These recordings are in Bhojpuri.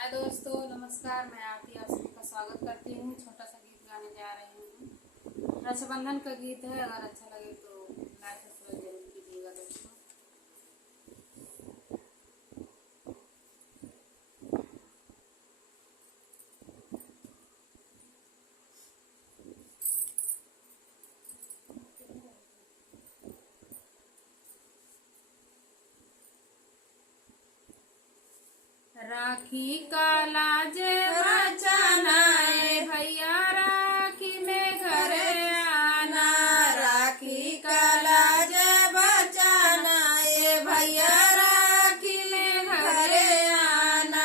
हाय दोस्तों, नमस्कार। मैं आप सभी का स्वागत करती हूँ। छोटा सा गीत गाने जा रही हूँ। रक्षाबंधन का गीत है। अगर अच्छा लगे तो लाइक सब्सक्राइब जरूर कीजिएगा दोस्तों। राखी का लाज बचाना भैया, राखी में घरे आना। राखी का लाज बचाना भैया, राखी में घरे आना।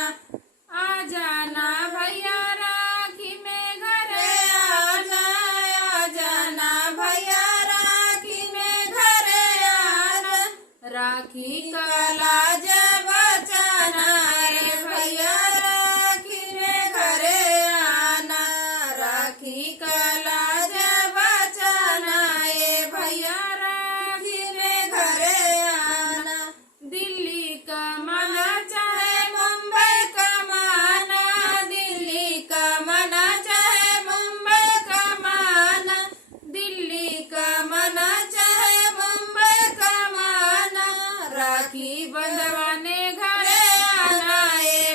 आ जाना भैया, राखी में घरे आ जाना भैया, राखी में घरे आना। राखी का लाज बचाना भैया, राखी में घरे आना। राखी का लाज बचाना भैया, राखी में घरे आना। दिल्ली का मना चाहे मुंबई का माना, दिल्ली का मना चाहे मुंबई का माना। दिल्ली का मना चाहे मुंबई का माना। राखी बंधवाने घरे आना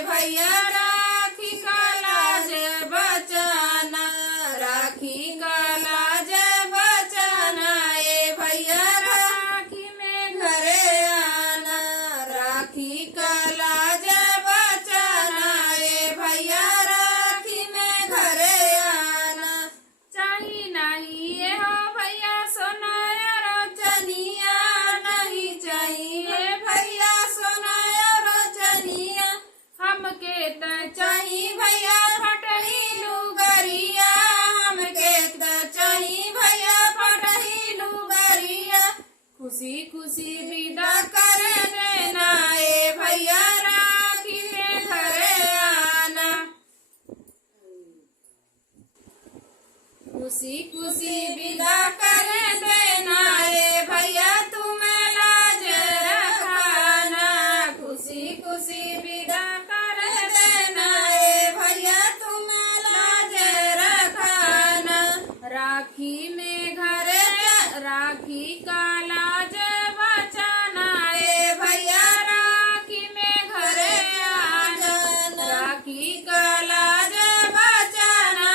भैया, राखी का लाज बचाना। राखी का लाज बचाना भैया, राखी में घरे आना। राखी का लाज बचाना भैया, राखी में घरे आना। चाहिए नहीं ये हो भैया सोना और चनिया नहीं चाहिए भैया, सोना और चनिया। हमके त चाहिए भैया फटही लुगरिया, हमके चाहिए भैया फटही लुगरिया। खुशी खुशी विदा कर देना भैया, राखी में घरे आना। खुशी खुशी विदा कर देना भैया, तुम्हें लाज रखाना। खुशी खुशी विदा कर देना भैया, तुम्हें लाज रखाना। राखी में घरे राखी का लाज बचाना भैया, राखी में घरे आना। राखी का लाज बचाना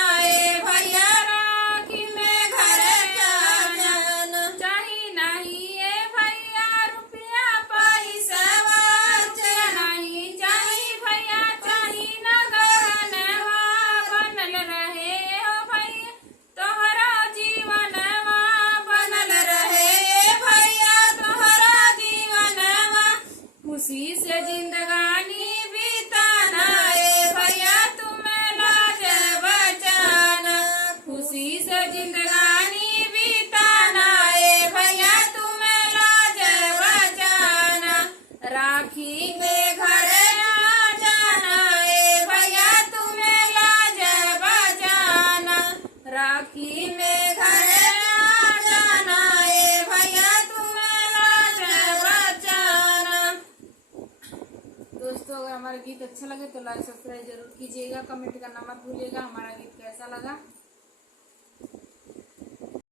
भैया, राखी में घरे आना। चाहिए नहीं ये भैया रुपया पैसा नहीं चाहिए भैया, चाहिए न गहनवा बनल रहे हो भैया तोहरा जीवनवा। बनल रहे भैया तोहरा जीवनवा। खुशी से जिंदगानी बीताना भैया, तुम्हें लाज बचाना। खुशी से जिंदगानी बीताना भैया, तुम्हें लाज बचाना। राखी में घरे आ जाना भैया, तुम्हें लाज बचाना। राखी में घरे आ जाना भैया, तुम्हें लाज बचाना। दोस्तों, अगर हमारा गीत अच्छा लगे तो लाइक सब्सक्राइब जरूर कीजिएगा। कमेंट करना मत भूलिएगा हमारा गीत कैसा लगा।